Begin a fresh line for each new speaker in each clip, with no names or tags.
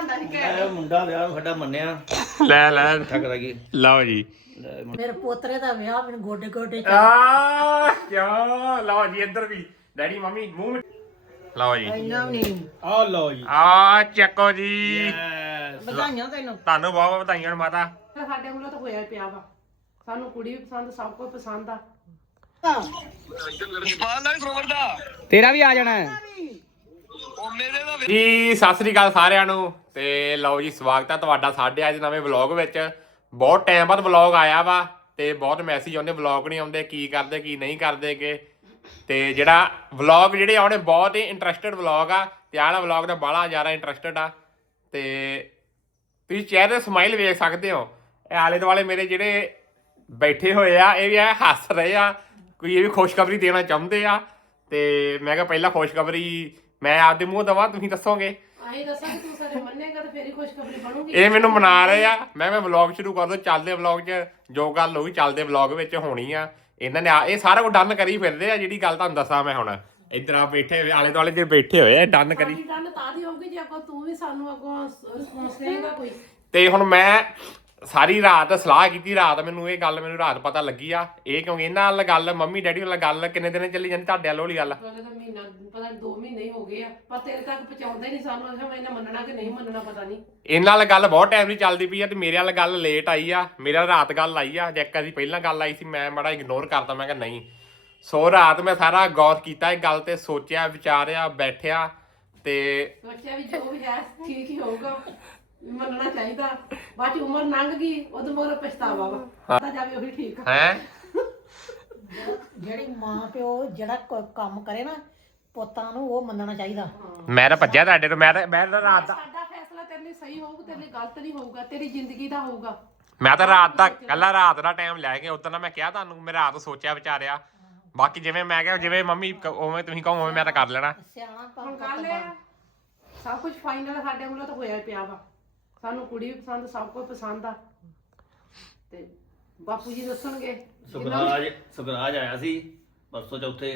ਮੁੰਡਾ ਵਿਆਹ ਸਾਡਾ ਮੰਨਿਆ
ਲੈ
ਠੱਕਦਾ ਕੀ
ਲਓ ਜੀ
ਮੇਰੇ ਪੋਤਰੇ ਦਾ ਵਿਆਹ ਮੈਨੂੰ ਗੋਡੇ ਗੋਡੇ
ਕਿਉਂ ਲਓ ਜੀ ਇੱਧਰ ਵੀ ਡੈਡੀ ਮੰਮੀ ਮੂੰਹ ਲਓ ਜੀ
ਇੰਨਾ ਨਹੀਂ
ਆ ਲਓ ਜੀ
ਚੱਕੋ ਜੀ
ਵਧਾਈਆਂ ਤੈਨੂੰ
ਤੁਹਾਨੂੰ ਬਹੁਤ ਬਹੁਤ ਵਧਾਈਆਂ ਮਾਤਾ
ਸਾਡੇ ਵੱਲੋਂ ਤਾਂ ਹੋਇਆ ਹੀ ਪਿਆ ਵਾ ਸਾਨੂੰ ਕੁੜੀ ਵੀ ਪਸੰਦ ਸਭ ਕੁਝ ਪਸੰਦ ਆ
ਤੇਰਾ ਵੀ ਆ ਜਾਣਾ
ਜੀ ਸਤਿ ਸ੍ਰੀ ਅਕਾਲ ਸਾਰਿਆਂ ਨੂੰ ਤੇ ਲਓ ਜੀ ਸਵਾਗਤ ਹੈ ਤੁਹਾਡਾ ਸਾਡੇ ਅੱਜ ਨਵੇਂ ਵਲੌਗ ਵਿੱਚ ਬਹੁਤ ਟਾਈਮ ਬਾਅਦ ਵਲੌਗ ਆਇਆ ਵਾ ਤੇ ਬਹੁਤ ਮੈਸੇਜ ਆਉਂਦੇ ਵਲੌਗ ਨਹੀਂ ਆਉਂਦੇ ਕੀ ਕਰਦੇ ਕੀ ਨਹੀਂ ਕਰਦੇਗੇ ਤੇ ਜਿਹੜਾ ਵਲੌਗ ਜਿਹੜੇ ਆਉਣੇ ਬਹੁਤ ਹੀ ਇੰਟਰਸਟਿਡ ਵਲੌਗ ਆ ਤੇ ਆਹ ਵਾਲਾ ਵਲੌਗ ਦਾ ਬੜਾ ਜ਼ਿਆਦਾ ਇੰਟਰਸਟਿਡ ਆ ਤੇ ਤੁਸੀਂ ਚਿਹਰੇ ਤੇ ਸਮਾਈਲ ਵੇਖ ਸਕਦੇ ਹੋ ਇਹ ਆਲੇ ਦੁਆਲੇ ਮੇਰੇ ਜਿਹੜੇ ਬੈਠੇ ਹੋਏ ਆ ਇਹ ਵੀ ਐ ਹੱਸ ਰਹੇ ਆ ਕੋਈ ਇਹ ਵੀ ਖੁਸ਼ਖਬਰੀ ਦੇਣਾ ਚਾਹੁੰਦੇ ਆ ਤੇ ਮੈਂ ਕਿਹਾ ਪਹਿਲਾਂ ਖੁਸ਼ਖਬਰੀ ਮੈਂ ਆਪਦੇ ਮੂੰਹ ਦਵਾਂ ਤੁਸੀਂ ਦੱਸੋਗੇ
ਆਹੀ ਦੱਸਾਂ ਕਿ ਤੂੰ ਸਾਡੇ ਮੰਨੇਗਾ ਤਾਂ ਫੇਰ ਹੀ ਖੁਸ਼ਖਬਰੀ ਬਣੂਗੀ
ਇਹ ਮੈਨੂੰ ਮਨਾ ਰਹੇ ਆ ਮੈਂ ਵਲੌਗ ਸ਼ੁਰੂ ਕਰ ਦੋ ਚੱਲਦੇ ਵਲੌਗ 'ਚ ਜੋ ਗੱਲ ਹੋਈ ਚੱਲਦੇ ਵਲੌਗ ਵਿੱਚ ਹੋਣੀ ਆ ਇਹਨਾਂ ਨੇ ਇਹ ਸਾਰਾ ਕੁਝ ਡਨ ਕਰੀ ਫਿਰਦੇ ਆ ਜਿਹੜੀ ਗੱਲ ਤੁਹਾਨੂੰ ਦੱਸਾਂ ਮੈਂ ਹੁਣ ਇੱਧਰ ਆ ਬੈਠੇ ਆਲੇ ਦੁਆਲੇ ਜਿਹੜੇ ਬੈਠੇ ਹੋਏ ਆ ਡਨ ਕਰੀ
ਗੱਲ ਤਾਂ ਦੀ ਹੋਊਗੀ ਜੇ ਅੱਗੋਂ ਤੂੰ ਵੀ ਸਾਨੂੰ ਅੱਗੋਂ ਰਿਸਪੌਂਸ ਦੇਏਗਾ ਕੋਈ
ਤੇ ਹੁਣ ਮੈਂ ਸਾਰੀ ਰਾਤ ਸਲਾਹ ਕੀਤੀ ਰਾਤ ਮੈਨੂੰ ਰਾਤ ਪਤਾ ਲੱਗੀ ਆ ਇਹ ਕਿਉਂਕਿ ਇਹਨਾਂ ਨਾਲ ਗੱਲ ਮੰਮੀ ਡੈਡੀ ਨਾਲ ਗੱਲ ਕਿੰਨੇ ਦਿਨ ਚੱਲੀ ਜਾਂਦੀ ਤੁਹਾਡੇ ਵਾਲੀ ਗੱਲ
ਉਹਦੇ ਤਾਂ ਮਹੀਨਾ ਪਤਾ 2 ਮਹੀਨੇ ਹੀ ਹੋ ਗਏ ਆ ਪਰ ਤੇਰੇ ਤੱਕ ਪਹੁੰਚਾਉਂਦਾ ਹੀ ਨਹੀਂ ਸਾਨੂੰ ਅਸਾਂ ਇਹਨਾਂ ਮੰਨਣਾ ਕਿ ਨਹੀਂ ਮੰਨਣਾ ਪਤਾ ਨਹੀਂ
ਇਹਨਾਂ ਨਾਲ ਗੱਲ ਬਹੁਤ ਟਾਈਮ ਦੀ ਚੱਲਦੀ ਪਈ ਆ ਤੇ ਮੇਰੇ ਨਾਲ ਗੱਲ ਲੇਟ ਆਈ ਆ ਮੇਰੇ ਨਾਲ ਰਾਤ ਗੱਲ ਆਈ ਆ ਜੇ ਇੱਕ ਪਹਿਲਾਂ ਗੱਲ ਆਈ ਸੀ ਮੈਂ ਬੜਾ ਇਗਨੋਰ ਕਰਤਾ ਮੈਂ ਕਿਹਾ ਨਹੀਂ ਸੋ ਰਾਤ ਮੈਂ ਸਾਰਾ ਗੌਰ ਕੀਤਾ ਇਹ ਗੱਲ ਤੇ ਸੋਚਿਆ ਵਿਚਾਰਿਆ ਬੈਠਿਆ ਤੇ
ਸੋਚਿਆ ਵੀ ਜੋ ਵੀ ਹੈ ਠੀਕ ਹੀ ਹੋਊਗਾ ਮੰਨਣਾ ਚਾਹੀਦਾ ਬਾਅਦ ਚ ਉਮਰ ਲੰਘ ਗਈ ਉਦੋਂ ਮਗਰ ਪਛਤਾਵਾ ਵਾ ਤਾਂ ਜਾਵੇ ਉਹੀ ਠੀਕ ਆ
ਹੈ
ਜਿਹੜੀ ਮਾਂ ਪਿਓ ਜਿਹੜਾ ਕੰਮ ਕਰੇ ਨਾ ਪੁੱਤਾਂ ਨੂੰ ਉਹ ਮੰਨਣਾ ਚਾਹੀਦਾ
ਮੈਂ ਤਾਂ ਭੱਜਿਆ ਤੁਹਾਡੇ ਤੋਂ ਮੈਂ ਤਾਂ ਰਾਤ ਦਾ
ਸਾਡਾ ਫੈਸਲਾ ਤੇਰੇ ਲਈ ਸਹੀ ਹੋਊਗਾ ਤੇਰੇ ਲਈ ਗਲਤ ਨਹੀਂ ਹੋਊਗਾ ਤੇਰੀ ਜ਼ਿੰਦਗੀ ਦਾ ਹੋਊਗਾ
ਮੈਂ ਤਾਂ ਰਾਤ ਦਾ ਕੱਲਾ ਰਾਤ ਦਾ ਟਾਈਮ ਲੈ ਕੇ ਉਦੋਂ ਨਾ ਮੈਂ ਕਿਹਾ ਤੁਹਾਨੂੰ ਮੈਂ ਰਾਤ ਸੋਚਿਆ ਵਿਚਾਰਿਆ ਬਾਕੀ ਜਿਵੇਂ ਮੈਂ ਕਿਹਾ ਜਿਵੇਂ ਮੰਮੀ ਉਵੇਂ ਤੁਸੀਂ ਕਹੋ ਉਵੇਂ ਮੈਂ ਤਾਂ ਕਰ ਲੈਣਾ
ਸਿਆਣਾ
ਹੁਣ ਗੱਲ ਇਹ ਆ, ਸਭ ਕੁਝ ਫਾਈਨਲ ਸਾਡੇ ਵੱਲੋਂ ਤਾਂ ਹੋਇਆ ਹੀ ਪਿਆ ਵਾ ਸਾਨੂੰ ਕੁੜੀ ਵੀ ਪਸੰਦ ਸਭ ਕੁਝ ਪਸੰਦ ਆ ਤੇ ਬਾਪੂ ਜੀ ਦੱਸਣਗੇ
ਸੁਖਰਾਜ ਆਇਆ ਸੀ ਪਰਸੋਂ ਚੌਥੇ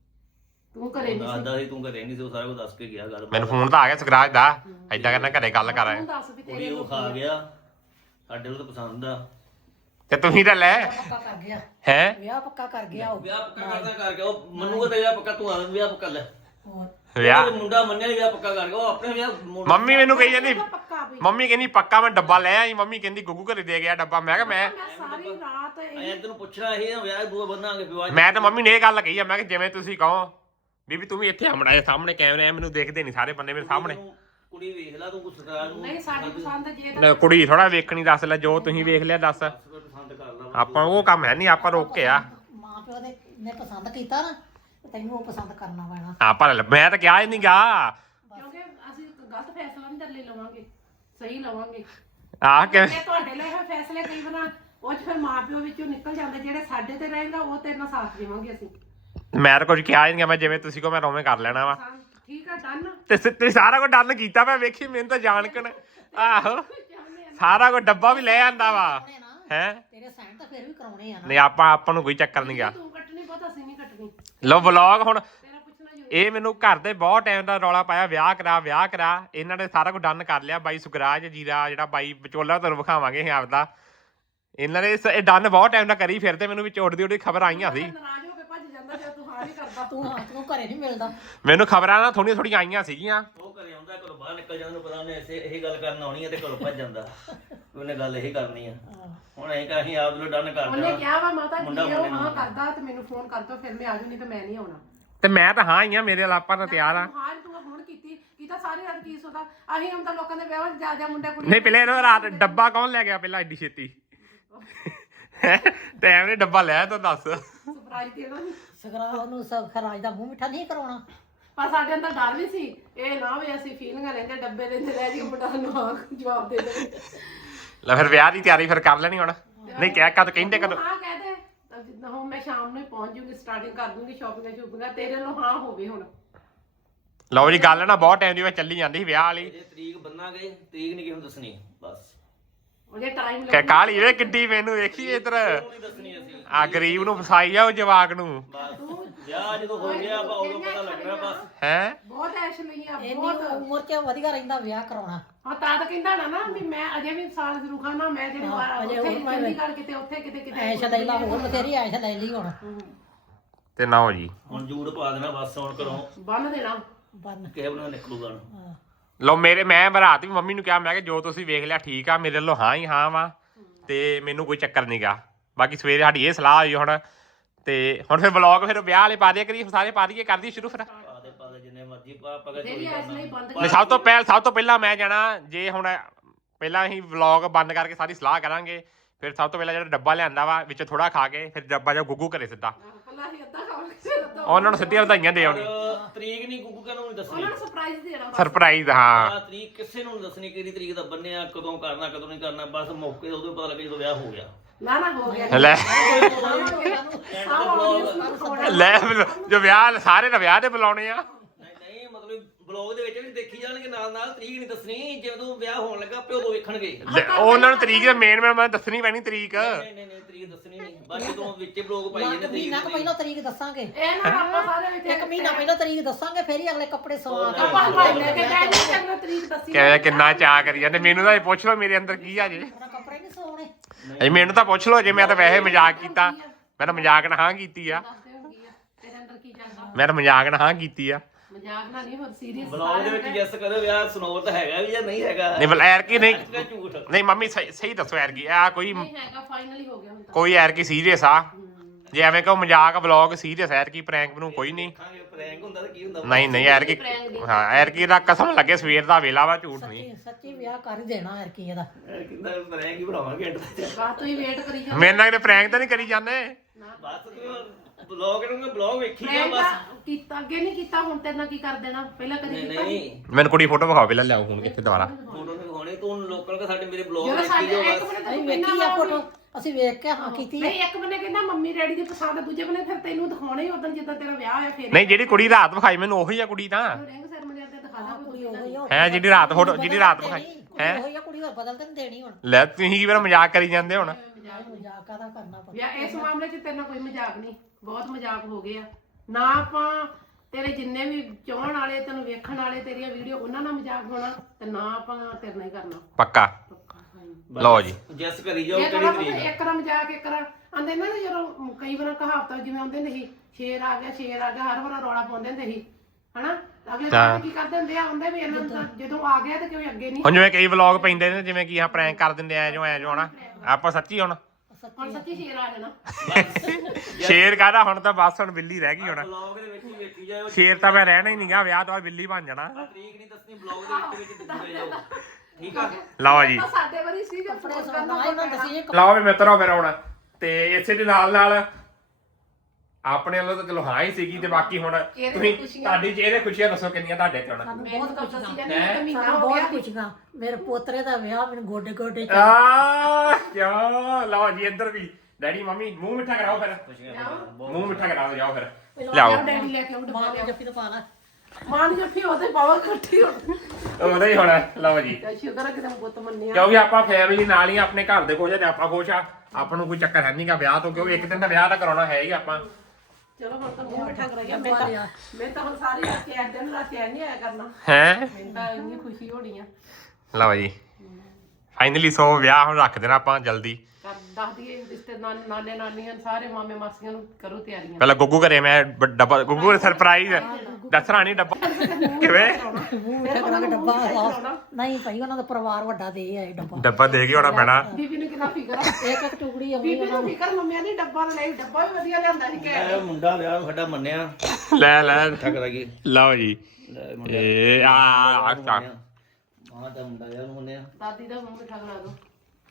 ਤੂੰ ਘਰੇ ਨਹੀਂ ਸੀ
ਦੱਸਦਾ ਸੀ ਤੂੰ ਘਰੇ ਨਹੀਂ ਸੀ ਉਹ ਸਾਰਾ ਕੁਝ ਦੱਸ ਕੇ ਗਿਆ ਗੱਲ
ਮੈਨੂੰ ਫੋਨ ਤਾਂ ਆ ਗਿਆ ਸਕਰਾਜ ਦਾ ਐਦਾਂ ਕਰਨਾ ਘਰੇ ਗੱਲ ਕਰ
ਤੂੰ ਦੱਸ ਵੀ
ਕੁੜੀ
ਤੇਰੇ
ਉਹ ਖਾ ਗਿਆ ਸਾਡੇ ਨੂੰ ਤਾਂ ਪਸੰਦ ਆ
ਤੇ ਤੁਸੀਂ ਤਾਂ ਲੈ
ਪੱਕਾ ਕਰ ਗਿਆ
ਹੈ
ਵਿਆਹ ਪੱਕਾ ਕਰ ਗਿਆ ਉਹ
ਵਿਆਹ ਪੱਕਾ ਕਰਦਾ ਕਰਕੇ ਉਹ ਮੰਨੂਗਾ ਤੇ ਵਿਆਹ ਪੱਕਾ ਤੂੰ ਆ ਵਿਆਹ ਪੱਕਾ ਲੈ
ਹੋਰ
ਵਿਆਹ
ਮੁੰਡਾ ਮੰਨਿਆ ਨੀ ਵਿਆਹ ਪੱਕਾ ਕਰਕੇ ਉਹ ਆਪਣੇ ਵਿਆਹ
ਮੰਮੀ ਮੈਨੂੰ ਕਹੀ ਜਾਂਦੀ
ਪੱਕਾ ਵੀ
ਮੰਮੀ ਕਹਿੰਦੀ ਪੱਕਾ ਮੈਂ ਡੱਬਾ ਲੈ ਆਈ ਮੰਮੀ ਕਹਿੰਦੀ ਗੁੱਗੂ ਘਰੇ ਦੇ ਗਿਆ ਡੱਬਾ ਮੈਂ ਕਿਹਾ
ਮੈਂ ਸਾਰੀ ਰਾਤ
ਆਇਆ ਤੈਨੂੰ ਪੁੱਛਣਾ ਇਹ ਵਿਆਹ ਦੂਆ ਬੰਨਾਂਗੇ ਵਿਆਹ
ਮੈਂ ਤਾਂ ਮੰਮੀ ਨੇ ਇਹ ਗੱਲ ਕਹੀ ਆ ਮੈਂ ਕਿ ਜਿਵੇਂ ਤੁਸੀਂ ਕਹੋ ਬੀਬੀ ਤੂੰ ਵੀ ਇੱਥੇ ਆਮੜਾ ਸਾਹਮਣੇ ਕੈਮਰੇ ਆ ਮੈਨੂੰ ਦੇਖਦੇ ਨਹੀਂ ਸਾਰੇ ਬੰਦੇ ਮੇਰੇ ਸਾਹਮਣੇ
ਕੁੜੀ ਵੇਖ ਲੈ ਤੂੰ ਸੁਖਰਾਜ ਨੂੰ
ਨਹੀਂ ਸਾਡੀ ਪਸੰਦ ਜੇ
ਨਾ, ਕੁੜੀ ਥੋੜਾ ਵੇਖਣੀ ਦੱਸ ਲੈ ਜੋ ਤੁਸੀਂ ਵੇਖ ਲਿਆ ਦੱਸ
ਪਸੰਦ ਕਰ ਲਾ
ਆਪਾਂ ਉਹ ਕੰਮ ਹੈ ਨਹੀਂ ਆਪਾਂ ਰੋਕ ਕੇ ਆ
ਮਾਂ ਪਿਓ ਦੇ ਨੇ ਪਸੰਦ ਕੀਤਾ ਨਾ ਤੇ ਤੈਨੂੰ ਉਹ ਪਸੰਦ ਕਰਨਾ ਪੈਣਾ
ਆਪਾਂ ਮੈਂ ਤਾਂ ਕਿਹਾ ਹੀ ਨਹੀਂ ਗਾ
ਕਿਉਂਕਿ ਅਸੀਂ ਗਲਤ ਫੈਸਲਾ ਨਹੀਂ ਤੇਰੇ ਲਈ ਲਵਾਂਗੇ ਸਹੀ ਲਵਾਂਗੇ
ਆਹ ਕਿ
ਇਹ ਤੁਹਾਡੇ ਲਈ ਇਹ ਫੈਸਲੇ ਕਈ ਵਾਰ ਉਹ 'ਚ ਫਿਰ ਮਾਪਿਓ ਵਿੱਚੋਂ ਨਿਕਲ ਜਾਂਦੇ ਜਿਹੜੇ ਸਾਡੇ ਤੇ ਰਹੇਗਾ ਉਹ ਤੇਰੇ ਨਾਲ ਸਾਥ ਦੇਵਾਂਗੇ ਅਸੀਂ
ਮੈਂ ਤਾਂ ਕੁਝ ਕਿਹਾ ਹੀ ਨਹੀਂ ਮੈਂ ਜਿਵੇਂ ਤੁਸੀਂ ਕਹੋ ਮੈਂ ਉਵੇਂ ਕਰ ਲੈਣਾ ਵਾ
ਠੀਕ ਆ ਡਨ
ਤੇ ਸਾਰਾ ਕੁਝ ਡਨ ਕੀਤਾ ਮੈਂ ਵੇਖੀ ਮੈਨੂੰ ਤਾਂ ਜਾਣ ਕੇ ਆਹੋ ਸਾਰਾ ਕੁਝ ਡੱਬਾ ਵੀ ਲੈ ਆਂਦਾ ਵਾ ਹੈ
ਤੇਰੇ ਸਾਈਨ ਤਾਂ ਫਿਰ ਵੀ ਕਰਾਉਣੇ ਆ ਨਾ
ਨਹੀਂ ਆਪਾਂ ਨੂੰ ਕੋਈ ਚੱਕਰ ਨਹੀਂ ਗਿਆ
ਤੂੰ ਕੱਟਣੀ ਬਹੁਤ ਅਸੀਂ ਨਹੀਂ ਕੱਟਣੀ
ਲੋ ਵਲੌਗ ਹੁਣ
ਤੇਰਾ ਪੁੱਛਣਾ ਜ਼ਰੂਰੀ
ਇਹ ਮੈਨੂੰ ਘਰ ਦੇ ਬਹੁਤ ਟਾਈਮ ਦਾ ਰੌਲਾ ਪਾਇਆ ਵਿਆਹ ਕਰਾ ਇਹਨਾਂ ਨੇ ਸਾਰਾ ਕੁਝ ਡਨ ਕਰ ਲਿਆ ਬਾਈ ਸੁਖਰਾਜ ਜੀਰਾ ਜਿਹੜਾ ਬਾਈ ਵਿਚੋਲਾ ਤੁਹਾਨੂੰ ਵਿਖਾਵਾਂਗੇ ਅਸੀਂ ਆਪਦਾ ਇਹਨਾਂ ਨੇ ਇਹ ਡਨ ਬਹੁਤ ਟਾਈਮ ਦਾ ਕਰੀ ਫਿਰਦੇ ਮੈਨੂੰ ਵਿੱਚ ਉੱਡਦੀ ਖਬਰ ਆਈਆਂ ਸੀ
ਨਾਰਾਜ਼ ਹੋ ਕੇ ਭੱਜ ਜਾਂਦਾ ਜੇ ਤੂੰ ਹਾਂ ਨਹੀਂ ਕਰਦਾ
ਤੂੰ ਘਰੇ ਨਹੀਂ ਮਿਲਦਾ
ਮੈਨੂੰ ਖਬਰਾਂ ਨਾ ਥੋੜੀਆਂ ਆਈਆਂ ਸੀਗੀਆਂ
ਉਹ ਘਰੇ ਆਉਂਦਾ ਘਰੋਂ ਬਾਹਰ ਨਿਕਲ ਜਾਂਦਾ ਉਹਨੂੰ ਪਤਾ ਉਹਨੇ ਇਹ ਗੱਲ ਕਰਨ ਆਉਣੀ ਹੈ ਤੇ ਘਰੋਂ ਭੱਜ ਜਾਂਦਾ ਉਹਨੇ ਗੱਲ ਇਹ ਕਰਨੀ ਆ ਹੁਣ ਅਸੀਂ ਆਪ ਨੂੰ ਡਨ ਕਰ
ਉਹਨੇ
ਦੇਣਾ
ਕਿਹਾ ਵਾ ਮਾਤਾ ਜੀ ਉਹ ਹਾਂ ਕਰਦਾ ਤੇ ਮੈਨੂੰ ਫੋਨ ਕਰ ਦੋ ਫਿਰ ਮੈਂ ਆ ਜੂ ਨਹੀਂ ਤੇ ਮੈਂ ਨਹੀਂ ਆਉਣਾ
ਤੇ ਮੈਂ ਤਾਂ ਹਾਂ ਹੀ ਆ ਮੇਰੇ ਲਾਪਾ ਤਾਂ ਤਿਆਰ ਆ
ਹਾਂ ਤੂੰ ਹੁਣ ਕੀਤਾ ਸਾਰੀ ਰਾਤ ਕੀ ਸੋਦਾ ਅਸੀਂ ਹੁਣ ਤਾਂ ਲੋਕਾਂ ਦੇ ਵਿਆਹ 'ਚ ਜਾ ਮੁੰਡੇ ਕੁੜੀ
ਨਹੀਂ ਪਹਿਲੇ ਇਹਨਾਂ ਰਾਤ ਡੱਬਾ ਕੌਣ ਲੈ ਗਿਆ ਪਹਿਲਾਂ ਐਡੀ ਛੇਤੀ ਟਾਈਮ ਨੇ ਡੱਬਾ ਲਿਆ ਤਾਂ ਦੱਸ
ਸਰਪ੍ਰਾਈਜ਼ ਦੇਣਾ ਸੀ
ਸਗਰਾ ਉਹਨੂੰ ਖਰਾਜ ਦਾ ਮੂੰਹ ਮਿੱਠਾ ਨਹੀਂ ਕਰਾਉਣਾ
ਪਰ ਸਾਡੇ ਅੰਦਰ ਡਰ ਵੀ ਸੀ ਇਹ ਨਾ ਵੀ ਅਸੀਂ ਫੀਲਿੰਗਾਂ ਲੈਂਦੇ ਡੱਬੇ ਲੈਂਦੇ ਰਹਿ ਜੀ ਮੁੰਡਾ ਨੂੰ ਹਾਂ ਜਵਾਬ ਦੇ ਦੇ
ਲੈ ਫਿਰ ਵਿਆਹ ਦੀ ਤਿਆਰੀ ਫਿਰ ਕਰ ਲੈਣੀ ਹੁਣ ਨਹੀਂ ਕਹਿ ਕਦ ਕਹਿੰਦੇ ਕਦੋਂ
ਹਾਂ ਕਹਿ ਦੇ ਤਾਂ ਜਿੱਦਾਂ ਹੁਣ ਮੈਂ ਸ਼ਾਮ ਨੂੰ ਹੀ ਪਹੁੰਚ ਜੂਗੀ ਸਟਾਰਟਿੰਗ ਕਰ ਦੂੰਗੀ ਸ਼ਾਪਿੰਗਾਂ ਤੇਰੇ ਨੂੰ ਹਾਂ ਹੋਵੇ ਹੁਣ
ਲਓ ਜੀ ਗੱਲ ਨਾ ਬਹੁਤ ਟਾਈਮ ਦੀ ਵਿੱਚ ਚੱਲੀ ਜਾਂਦੀ ਸੀ ਵਿਆਹ ਵਾਲੀ
ਜੇ ਤਰੀਕ ਬੰਨਾਂਗੇ ਤਰੀਕ ਨਹੀਂ ਕਿਹਨੂੰ ਦੱਸਣੀ ਬਸ
ਉਹਦੇ ਟਾਈਮ
ਕਿ ਕਾਲੀ ਵੇ ਕਿੱਡੀ ਮੈਨੂੰ ਵੇਖੀ ਇਧਰ
ਨਹੀਂ ਦੱਸਣੀ ਅਸੀਂ
ਆ ਗਰੀਬ ਨੂੰ ਫਸਾਈ ਆ ਉਹ ਜਵਾਕ ਨੂੰ
ਬਸ ਵਿਆਹ ਜਦੋਂ ਹੋ ਗਿਆ ਆਪਾਂ ਉਦੋਂ ਪਤਾ ਲੱਗਣਾ ਬਸ।
ਹੈ
ਬਹੁਤ ਐਸ਼ ਲਈ ਆ
ਇੰਨੀ
ਬਹੁਤ।
ਉਮਰ 'ਚ ਵਧੀਆ ਰਹਿੰਦਾ ਵਿਆਹ ਕਰਾਉਣਾ।
ਹਾਂ ਤਾਂ ਕਹਿੰਦਾ ਨਾ ਵੀ ਮੈਂ ਅਜੇ ਵੀ ਸਾਲ ਜ਼ਰੂਰ ਨਾ ਮੈਂ ਜਿਹੜੇ
ਅਜੇ
ਉੱਥੇ
ਹੋਰ ਭਾਵੇਂ
ਚੰਡੀਗੜ੍ਹ ਕਿਤੇ ਉੱਥੇ ਕਿਤੇ
ਐਸ਼ ਲੈ ਲਾ, ਹੋਰ ਬਥੇਰੀ ਐਸ਼ ਲੈ ਲਈ ਹੁਣ।
ਤੇ ਨਾ ਜੀ
ਹੁਣ ਜੂੜ ਪਾ ਦੇਣਾ ਬਸ ਹੁਣ ਘਰੋਂ
ਬੰਨ ਦੇਣਾ।
ਬੰਨ
ਕਿਸੇ ਬਣਾ ਨਿਕਲੂਗਾ ਹੁਣ।
ਹਾਂ।
ਲਓ ਮੈਂ ਰਾਤ ਵੀ ਮੰਮੀ ਨੂੰ ਕਿਹਾ, ਮੈਂ ਕਿ ਜੋ ਤੁਸੀਂ ਵੇਖ ਲਿਆ ਠੀਕ ਆ, ਮੇਰੇ ਵੱਲੋਂ ਹਾਂ ਹੀ ਹਾਂ ਵਾ ਤੇ ਮੈਨੂੰ ਕੋਈ ਚੱਕਰ ਨਹੀਂਗਾ। ਬਾਕੀ ਸਵੇਰੇ ਸਾਡੀ ਇਹ ਸਲਾਹ ਹੋਈ ਹੁਣ, ਤੇ ਹੁਣ ਫਿਰ ਵਲੌਗ ਫਿਰ ਵਿਆਹ ਵਾਲੇ ਪਾ ਦਿਆ ਕਰੀ, ਸਾਰੇ ਪਾ ਦਈਏ, ਕਰ ਦਈਏ ਸ਼ੁਰੂ ਫਿਰ।
ਪਾ ਦੇ ਜਿੰਨੇ ਮਰਜ਼ੀ ਪਾ ਪਗਾ
ਤੇਰੀ ਐਸ਼ ਨਹੀਂ ਬੰਦ
ਨਹੀਂ, ਸਭ ਤੋਂ ਪਹਿਲਾਂ ਮੈਂ ਜਾਣਾ, ਜੇ ਹੁਣ ਪਹਿਲਾਂ ਅਸੀਂ ਵਲੌਗ ਬੰਦ ਕਰਕੇ ਸਾਰੀ ਸਲਾਹ ਕਰਾਂਗੇ, ਫਿਰ ਸਭ ਤੋਂ ਪਹਿਲਾਂ ਜਿਹੜਾ ਡੱਬਾ ਲਿਆਂਦਾ ਵਾ ਵਿੱਚ ਥੋੜਾ ਖਾ ਕੇ ਫਿਰ ਡੱਬਾ ਜਾ ਗੁੱਗੂ ਘਰੇ ਸਿੱਧਾ
ਪਹਿਲਾਂ ਹੀ ਅੱਧਾ ਖਾਵਾਂਗੇ
ਉਹਨਾਂ ਨੂੰ ਸਿੱਧੀਆਂ ਵਧਾਈਆਂ ਦੇ ਆਉਣੀ।
ਤਰੀਕ ਨਹੀਂ ਗੁੱਗੂ ਨੂੰ ਨਹੀਂ ਦੱਸਣੀ।
ਉਹਨਾਂ ਨੂੰ ਸਰਪ੍ਰਾਈਜ਼ ਦੇਣਾ।
ਸਰਪ੍ਰਾਈਜ਼ ਹਾਂ।
ਤਰੀਕ ਕਿਸੇ ਨੂੰ ਨਹੀਂ ਦੱਸਣੀ, ਕਿਹੜੀ ਤਰੀਕ ਦਾ ਬੰਨਿਆ, ਕਦੋਂ ਕਰਨਾ ਕਦੋਂ ਨਹੀਂ ਕਰਨਾ, ਬਸ ਮੌਕੇ ਉਦੋਂ ਪਤਾ ਲੱਗੇ ਜਦੋਂ ਵਿਆਹ ਹੋ ਗਿਆ।
ਨਾ ਹੋ ਗਿਆ
ਲੈ
ਸਾਰਾ
ਲੈ ਜੋ ਵਿਆਹ ਸਾਰੇ ਦਾ ਵਿਆਹ ਦੇ ਬੁਲਾਉਣੇ ਆ।
ਨਹੀਂ ਮਤਲਬ ਬਲੌਗ ਦੇ ਵਿੱਚ ਵੀ ਦੇਖੀ ਜਾਣਗੇ ਨਾਲ ਨਾਲ, ਤਰੀਕ ਨਹੀਂ ਦੱਸਣੀ। ਜਦੋਂ ਵਿਆਹ ਹੋਣ ਲੱਗਾ ਪਿਓ ਤੋਂ ਵੇਖਣਗੇ।
ਉਹਨਾਂ ਨੂੰ ਤਰੀਕ ਮੇਨ ਮੈਂ ਦੱਸਣੀ ਪੈਣੀ ਤਰੀਕ।
ਨਹੀਂ ਤਰੀਕ ਦੱਸਣੀ ਨਹੀਂ, ਬਸ ਜਦੋਂ ਵਿੱਚੇ ਬਲੌਗ ਪਾਈ ਜਾਂਦੇ ਤਰੀਕ
ਮਹੀਨਾ ਕੁ ਪਹਿਲਾਂ ਤਰੀਕ ਦੱਸਾਂਗੇ।
ਇਹ ਨਾ ਆਪਾਂ ਸਾਰੇ ਵਿੱਚ
ਇੱਕ ਮਹੀਨਾ ਪਹਿਲਾਂ ਤਰੀਕ ਦੱਸਾਂਗੇ, ਫੇਰ ਹੀ ਅਗਲੇ ਕੱਪੜੇ ਸਵਾ ਕੇ
ਆਪਾਂ ਭਾਈ ਲੈ ਕੇ ਬੈਠ ਜਾ ਤੈਨੂੰ ਤਰੀਕ ਦੱਸੀ।
ਕਿੰਨਾ ਚਾਅ ਕਰੀ ਜਾਂਦੇ। ਮੈਨੂੰ ਤਾਂ ਇਹ ਪੁੱਛ ਲਓ ਮੇਰੇ ਅੰਦਰ ਕੀ ਆ ਜੇ।
ਉਹਨਾਂ ਕੱਪੜੇ ਨਹੀਂ ਸਵਾਉਣੇ।
ਅਜੇ ਮੈਨੂੰ ਤਾਂ ਪੁੱਛ ਲਓ, ਜੇ ਮੈਂ ਤਾਂ ਵੈਸੇ ਮਜ਼ਾਕ ਕੀਤਾ, ਮੈਂ ਤਾਂ ਮਜ਼ਾਕ ਨਾਲ ਹਾਂ ਕੀਤੀ ਆ।
ਤੇਰੇ ਅੰਦਰ ਕੀ ਚੱਲਦਾ?
ਮੈਂ ਤਾਂ ਮਜ਼ਾਕ ਨਾਲ ਹਾਂ ਕੀਤੀ ਆ।
ਮਜ਼ਾਕ ਨਾਲ ਨਹੀਂ, ਹੋਰ ਸੀਰੀਅਸ
ਬਲੌਗ ਦੇ ਵਿੱਚ ਗੈਸ ਕਰੋ ਵਿਆਹ ਸੁਣੋ ਤਾਂ ਹੈਗਾ ਵੀ ਜਾਂ ਨਹੀਂ ਹੈਗਾ।
ਨਹੀਂ ਬਲ ਐਰ ਕੀ ਨਹੀਂ
ਝੂਠ
ਨਹੀਂ ਮੰਮੀ ਸਹੀ ਦੱਸੋ ਐਰ ਕੀ ਆ ਕੋਈ
ਨਹੀਂ ਹੈਗਾ, ਫਾਈਨਲੀ ਹੋ ਗਿਆ ਹੁਣ ਤਾਂ।
ਕੋਈ ਐਰ ਕੀ ਸੀਰੀਅਸ ਆ। ਜੇ ਐਵੇਂ ਕਹੋ ਮਜ਼ਾਕ ਵਲੌਗ ਸੀਰੀਅਸ ਐਰ ਕੀ ਪ੍ਰੈਂਕ ਨੂੰ ਕੋਈ ਨਹੀਂ।
ਦੇਖਾਂਗੇ ਪ੍ਰੈਂਕ ਹੁੰਦਾ ਤਾਂ ਕੀ ਹੁੰਦਾ।
ਨਹੀਂ ਐਰ ਕੀ ਹਾਂ ਐਰ ਕੀ ਦਾ ਕਸਮ ਲੱਗੇ ਸਵੇਰ ਦਾ ਵੇਲਾ ਵਾ, ਝੂਠ ਨਹੀਂ।
ਸੱਚੀ ਵਿਆਹ ਕਰ ਹੀ ਦੇਣਾ ਯਾਰ ਕੀ ਇਹਦਾ।
ਕਹਿੰਦਾ ਪ੍ਰੈਂਕ ਹੀ ਬਣਾਵਾਂਗੇ ਐਂਡ ਤੇ।
ਬਾਅਦ ਤੂੰ ਹੀ ਵੇਟ ਕਰੀ ਜਾ।
ਮੇਰੇ ਨਾਲ ਕਿਤੇ ਪ੍ਰੈਂਕ ਤਾਂ ਨਹੀਂ ਕਰੀ ਜਾਂਦੇ।
ਬਸ ਤੂੰ ਬਲੌਗ ਨੂੰ ਬਲੌਗ ਵੇਖੀ ਜਾ ਬਸ।
ਕੀਤਾ ਅੱਗੇ ਨਹੀਂ ਕੀਤਾ, ਹੁਣ ਤੇਰੇ ਨਾਲ ਕੀ ਕਰ ਦੇਣਾ? ਪਹਿਲਾਂ ਕਦੀ ਕੀਤਾ
ਨਹੀਂ
ਮੈਨੂੰ ਕੁੜੀ ਫੋਟੋ ਵਿਖਾਓ ਪਹਿਲਾਂ, ਲਿਆਓ ਹੁਣ ਕਿੱਥੇ ਦੁਬਾਰਾ।
ਫੋਟੋ ਨਹੀਂ ਹੋਣੀ, ਤੂੰ ਲੋਕਲ ਕਾ ਸਾਡੇ ਮੇਰੇ ਬਲੌਗ
ਜਦੋਂ
ਵੇਖੀ
ਸਾਡੇ
ਜਾ
ਇੱਕ
ਬਸ।
ਬੰਨੇ
ਅਸੀਂ
ਤੂੰ
ਵੇਖੀ ਆ ਫੋਟੋ, ਅਸੀਂ ਵੇਖ ਕੇ ਹਾਂ ਕੀਤੀ ਆ।
ਨਹੀਂ ਇੱਕ ਬੰਨੇ ਕਹਿੰਦਾ ਮੰਮੀ ਡੈਡੀ ਦੀ ਪਸੰਦ, ਦੂਜੇ ਬੰਨੇ ਫਿਰ ਤੈਨੂੰ ਦਿਖਾਉਣਾ ਹੀ ਉਦੋਂ ਜਿੱਦਾਂ ਤੇਰਾ ਵਿਆਹ ਹੋਇਆ ਫਿਰ
ਨਹੀਂ ਜਿਹੜੀ ਕੁੜੀ ਰਾਤ ਵਿਖਾਈ ਮੈਨੂੰ ਉਹੀ ਆ ਕੁੜੀ ਤਾਂ
ਰਿੰਗ ਸੈਰਮਨੀ ਤੇ ਦਿਖਾ ਲਾ
ਕੁੜੀ ਉਹ ਹੀ
ਹੈ ਜਿਹੜੀ ਰਾਤ ਫੋਟੋ ਜਿਹੜੀ ਰਾਤ ਵਿਖਾਈ ਹੈ।
ਉਹ ਹੀ ਆ ਕੁੜੀ, ਹੋਰ ਬਦਲ ਤੇ ਨਹੀਂ ਦੇਣੀ ਹੁਣ।
ਲੈ ਤੁਸੀਂ ਕੀ ਮੇਰਾ ਮਜ਼ਾਕ ਕਰੀ ਜਾਂਦੇ ਹੁਣ।
ਮਜ਼ਾਕ ਕਾਹਦਾ ਕਰਨਾ ਪਤਾ।
ਵਿਆਹ ਇਸ ਮਾਮਲੇ 'ਚ ਤੇਰੇ ਨਾਲ ਕੋਈ ਮਜ਼ਾਕ ਨਹੀਂ, ਬਹੁਤ ਮਜ਼ਾਕ ਹੋ ਗਏ ਆ ਨਾ। ਆਪਾਂ ਤੇਰੇ ਜਿੰਨੇ ਵੀ ਚਾਹਣ ਵਾਲੇ, ਤੈਨੂੰ ਵੇਖਣ ਵਾਲੇ, ਤੇਰੀਆਂ ਵੀਡੀਓ ਉਹਨਾਂ ਨਾਲ ਮਜ਼ਾਕ ਹੋਣਾ, ਤੇ ਨਾ ਆਪਾਂ ਤੇਰੇ ਨਾਲ ਹੀ ਕਰਨਾ।
ਪੱਕਾ ਲਓ ਜੀ।
ਜੈਸ ਕਰੀ ਜਾਓ
ਇਹ
ਕਿਹੜੀ
ਕਰਾ
ਤਰੀਕ
ਇੱਕ ਰਾ ਮਜ਼ਾਕ ਇੱਕ ਰਾ ਆਂਦੇ ਨਾ ਜਦੋਂ ਕਈ ਵਾਰ ਕਹਾਵਤਾਂ ਜਿਵੇਂ ਆਉਂਦੇ ਨੇ ਸੀ, ਸ਼ੇਰ ਆ ਗਿਆ ਹਰ ਵਾਰ ਰੌਲਾ ਪਾਉਂਦੇ ਹੁੰਦੇ ਸੀ ਹਨਾ। ਅਗਲੇ ਬਾਅਦ ਕੀ ਕਰਦੇ ਹੁੰਦੇ ਆ, ਆਉਂਦੇ ਵੀ ਇਹਨਾਂ ਨੂੰ ਤਾਂ ਜਦੋਂ ਆ ਗਿਆ ਤੇ ਕੋਈ ਅੱਗੇ ਨਹੀਂ।
ਹੁਣ ਜਿਵੇਂ ਕਈ ਵਲੌਗ ਪੈਂਦੇ ਨੇ, ਜਿਵੇਂ ਕਿ ਆ ਪ੍ਰੈਂਕ ਕਰ ਦਿੰਦੇ ਐ ਜੋ ਹਨਾ। ਆਪਾਂ ਸੱਚੀ ਹੁਣ
ਹੁਣ ਸੱਚੀ ਸ਼ੇਰ ਆ ਜਾਣਾ।
ਸ਼ੇਰ ਕਾਹਦਾ, ਹੁਣ ਤਾਂ ਬਸ ਹੁਣ ਬਿੱਲੀ ਰਹਿ ਗਈ ਹੁਣ।
ਬਲੌਗ ਦੇ ਵਿੱਚ ਹੀ ਵੇਖੀ ਜਾਓ।
ਸ਼ੇਰ ਤਾਂ ਮੈਂ ਰਹਿਣਾ ਹੀ ਨਹੀਂਗਾ, ਵਿਆਹ ਤੋਂ ਬਾਅਦ ਬਿੱਲੀ ਬਣ ਜਾਣਾ।
ਤਰੀਕ ਨਹੀਂ ਦੱਸਣੀ, ਬਲੌਗ ਦੇ ਵਿੱਚ ਦਿਖਾਈ ਜਾਓ। ਠੀਕ ਆ।
ਲਓ ਜੀ
ਤਾਂ ਸਾਡੇ ਵਾਰੀ ਸੀ ਜੇ
ਕੱਪੜੇ ਸਵਾਉਣਾ ਇਹਨਾਂ ਦੱਸੀ
ਲਓ ਵੀ ਮਿੱਤਰੋ ਫਿਰ ਹੁਣ ਤੇ ਇਸੇ ਦੇ ਨਾਲ ਆਪਣੇ ਵੱਲੋਂ ਤਾਂ ਚਲੋ ਹਾਂ ਹੀ ਸੀਗੀ, ਤੇ ਬਾਕੀ ਹੁਣ ਤੁਸੀਂ ਤੁਹਾਡੀ ਜਿਹੜੇ ਖੁਸ਼ੀਆਂ ਦੱਸੋ ਕਿੰਨੀਆਂ ਤੁਹਾਡੇ ਤੇ ਹੁਣ।
ਬਹੁਤ ਕੁਝ ਦੱਸੀ ਜਾਂਦੀ ਹੈ ਕਿ ਮਹੀਨਾ
ਸਾਨੂੰ
ਹੋ ਗਿਆ।
ਬਹੁਤ ਖੁਸ਼ੀਆਂ। ਮੇਰੇ ਪੋਤਰੇ ਦਾ ਵਿਆਹ ਮੈਨੂੰ ਗੋਡੇ ਗੋਡੇ ਚ।
ਕਿਉਂ ਲਓ ਜੀ ਇੱਧਰ ਵੀ ਡੈਡੀ ਮੰਮੀ ਮੂੰਹ ਮਿੱਠਾ ਕਰਾਓ ਫਿਰ। ਮੂੰਹ ਮਿੱਠਾ ਕਰਾਓ ਜਾਓ ਫਿਰ ਲਿਆਓ।
ਡੈਡੀ ਲੈ ਕੇ ਆਉਂ ਡੱਬਾ
ਮਾਂ
ਲਿਆ।
ਨੂੰ ਜੱਫੀ ਤੋਂ ਪਾ ਲੈ।
ਮਾਨ ਜੱਫੀ ਉਹਦੇ ਪਾਵਾ ਇਕੱਠੀ ਹੋ।
ਉਹਦਾ ਹੀ ਹੋਣਾ। ਲਓ ਜੀ
ਸ਼ੁਕਰ ਹੈ ਕਿ ਤੈਨੂੰ ਪੁੱਤ ਮੰਨਿਆ।
ਕਿਉਂਕਿ ਆਪਾਂ ਫੈਮਿਲੀ ਨਾਲ ਹੀ ਆਪਣੇ ਘਰ ਦੇ ਖੁਸ਼ ਆ ਤੇ ਆਪਾਂ ਖੁਸ਼ ਆ। ਆਪਾਂ ਨੂੰ ਕੋਈ ਚੱਕਰ ਹੈ ਨਹੀਂਗਾ ਵਿਆਹ ਤੋਂ, ਕਿਉਂਕਿ ਇੱਕ ਦਿਨ ਦਾ ਵਿਆਹ ਤਾਂ ਕਰਾਉਣਾ ਹੈ ਹੀ ਆਪਾਂ।
ਚਲੋ ਹੁਣ ਤਾਂ ਮੂੰਹ ਮਿੱਠਾ ਕਰਾਇਆ। ਮੈਂ ਤਾਂ ਹੁਣ ਸਾਰੇ ਚੈਨ ਦਿਨ ਲਾ ਚੈਨ ਨਹੀਂ ਆਇਆ ਕਰਨਾ।
ਹੈ
ਮੈਨੂੰ ਤਾਂ ਇੰਨੀ ਖੁਸ਼ੀ ਹੋਣੀ ਆ।
ਲਓ ਜੀ ਫਾਈਨਲੀ ਸੋ ਵਿਆਹ ਹੁਣ ਰੱਖ ਦੇਣਾ ਆਪਾਂ ਜਲਦੀ।
ਦੱਸ ਦਈਏ ਰਿਸ਼ਤੇਦਾਰ ਨਾਨੇ ਨਾਨੀਆਂ ਸਾਰੇ ਮਾਮੇ ਮਾਸੀਆਂ ਨੂੰ ਕਰੋ ਤਿਆਰੀਆਂ।
ਪਹਿਲਾਂ ਗੁੱਗੂ ਘਰੇ ਮੈਂ ਡੱਬਾ ਗੁੱਗੂ ਦੇ ਸਰਪ੍ਰਾਈਜ਼ ਦੱਸਣਾ ਨਹੀਂ ਡੱਬਾ ਕਿਵੇਂ
ਮੂੰਹ ਮਿੱਠਾ ਕਰਾ ਕੇ ਡੱਬਾ ਲਾ। ਨਹੀਂ ਭਾਈ ਉਹਨਾਂ ਦਾ ਪਰਿਵਾਰ ਵੱਡਾ ਦੇ ਆਏ ਡੱਬਾ।
ਡੱਬਾ ਦੇ ਕੇ ਆਉਣਾ ਪੈਣਾ।
ਬੀਬੀ ਨੂੰ ਕਿੰਨਾ ਫਿਕਰ ਆ।
ਇੱਕ ਇੱਕ ਟੁਕੜੀ ਆਉਂਦੀ
ਬੀਬੀ ਨੂੰ ਫਿਕਰ ਮੰਮੀਆਂ ਨੇ ਡੱਬਾ ਲੈ ਡੱਬਾ ਵੀ ਵਧੀਆ ਲਿਆਂਦਾ ਸੀ ਕਿ
ਇਹ ਮੁੰਡਾ ਵਿਆਹ ਸਾਡਾ ਮੰਨਿਆ
ਲੈ
ਠੱਕ ਗਈ।
ਲਓ ਜੀ ਇਹ ਆ
ਮਾਂ ਦਾ ਮੁੰਡਾ ਵਿਆਹ ਨੂੰ ਮੰਨਿਆ।
ਦਾਦੀ ਦਾ ਮੂੰਹ ਮਿੱਠਾ ਕਰਾ ਦੋ।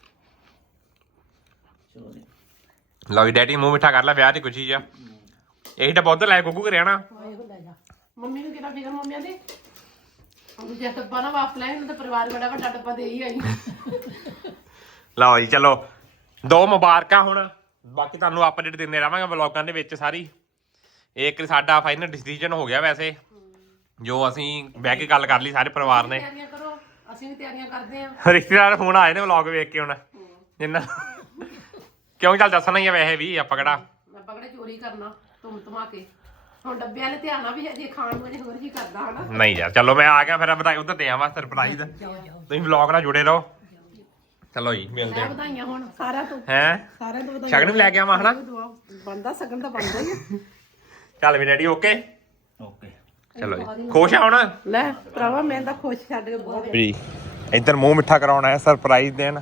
ਚਲੋ ਜੀ
ਲਓ ਜੀ ਡੈਡੀ ਮੂੰਹ ਮਿੱਠਾ ਕਰ ਲੈ ਵਿਆਹ ਦੀ ਖੁਸ਼ੀ ਆ। ਇਹੀ ਡੱਬਾ ਉੱਧਰ ਲੈ ਗੁੱਗੂ ਘਰੇ ਆਣਾ।
ਇਹੋ ਲੈ ਜਾ।
ਮੰਮੀ ਨੂੰ ਕਿੰਨਾ ਫਿਕਰ ਮੰਮੀਆਂ ਦੇ। ਦੂਜਾ ਡੱਬਾ ਨਾ ਵਾਪਸ ਲੈ ਇਹਨਾਂ ਦਾ ਪਰਿਵਾਰ ਬੜਾ ਵੱਡਾ ਡੱਬਾ ਦੇ ਹੀ ਆਈ।
ਲਓ ਜੀ ਚਲੋ ਦੋ ਮੁਬਾਰਕਾਂ ਹੁਣ। ਬਾਕੀ ਤੁਹਾਨੂੰ ਅਪਡੇਟ ਦਿੰਦੇ ਰਹਾਂਗੇ ਵਲੌਗਾਂ ਦੇ ਵਿੱਚ ਸਾਰੀ। ਇੱਕ ਸਾਡਾ ਫਾਈਨਲ ਡਿਸੀਜਨ ਹੋ ਗਿਆ ਵੈਸੇ, ਜੋ ਅਸੀਂ ਬਹਿ ਕੇ ਗੱਲ ਕਰ ਲਈ ਸਾਰੇ ਪਰਿਵਾਰ ਨੇ।
ਤਿਆਰੀਆਂ ਕਰੋ, ਅਸੀਂ ਵੀ ਤਿਆਰੀਆਂ ਕਰਦੇ ਆ।
ਰਿਸ਼ਤੇਦਾਰ ਫੋਨ ਆਏ ਨੇ ਵਲੌਗ ਵੇਖ ਕੇ ਹੁਣ ਜਿੰਨਾ ਕਿਉਂ ਚੱਲ ਦੱਸਣਾ ਹੀ ਆ ਵੈਸੇ ਵੀ ਆਪਾਂ ਕਿਹੜਾ
ਆਪਾਂ ਕਿਹੜਾ ਚੋਰੀ ਕਰਨਾ ਧੁੰਮ ਧਮਾ ਕੇ। ਹੁਣ ਡੱਬੇ ਵਾਲੇ ਧਿਆਨ ਨਾਲ ਵੀ ਅਜੇ ਖਾਣ ਨੂੰ ਅਜੇ ਹੋਰ ਜੀ ਕਰਦਾ ਹਨਾ।
ਨਹੀਂ ਯਾਰ ਚਲੋ ਮੈਂ ਆ ਗਿਆ ਫਿਰ ਵਧਾਈ ਉਧਰ ਦੇ ਆਵਾਂ ਸਰਪ੍ਰਾਈਜ਼ ਤੁਸੀਂ ਵਲੌਗ ਨਾਲ ਜੁੜੇ ਰਹੋ ਚਲੋ ਜੀ ਮਿਲਦੇ ਆ
ਵਧਾਈਆਂ ਹੁਣ ਸਾਰਿਆਂ ਤੋਂ
ਹੈ
ਸਾਰਿਆਂ ਤੋਂ ਵਧਾਈਆਂ
ਸ਼ਗਨ ਵੀ ਲੈ ਕੇ ਆਵਾਂ ਹਨਾ
ਬੰਦਾ ਸਗਨ ਤਾਂ ਬਣਦਾ ਹੀ ਆ।
ਚੱਲ ਵੀ ਡੈਡੀ ਓਕੇ
ਓਕੇ
ਚਲੋ ਜੀ ਖੁਸ਼ ਆ ਹੁਣ
ਲੈ ਭਰਾਵਾ ਮੈਂ ਤਾਂ ਖੁਸ਼ ਛੱਡ ਕੇ ਬਹੁਤ
ਜੀ ਇੱਧਰ ਮੂੰਹ ਮਿੱਠਾ ਕਰਾਉਣਾ ਹੈ ਸਰਪ੍ਰਾਈਜ਼ ਦੇਣ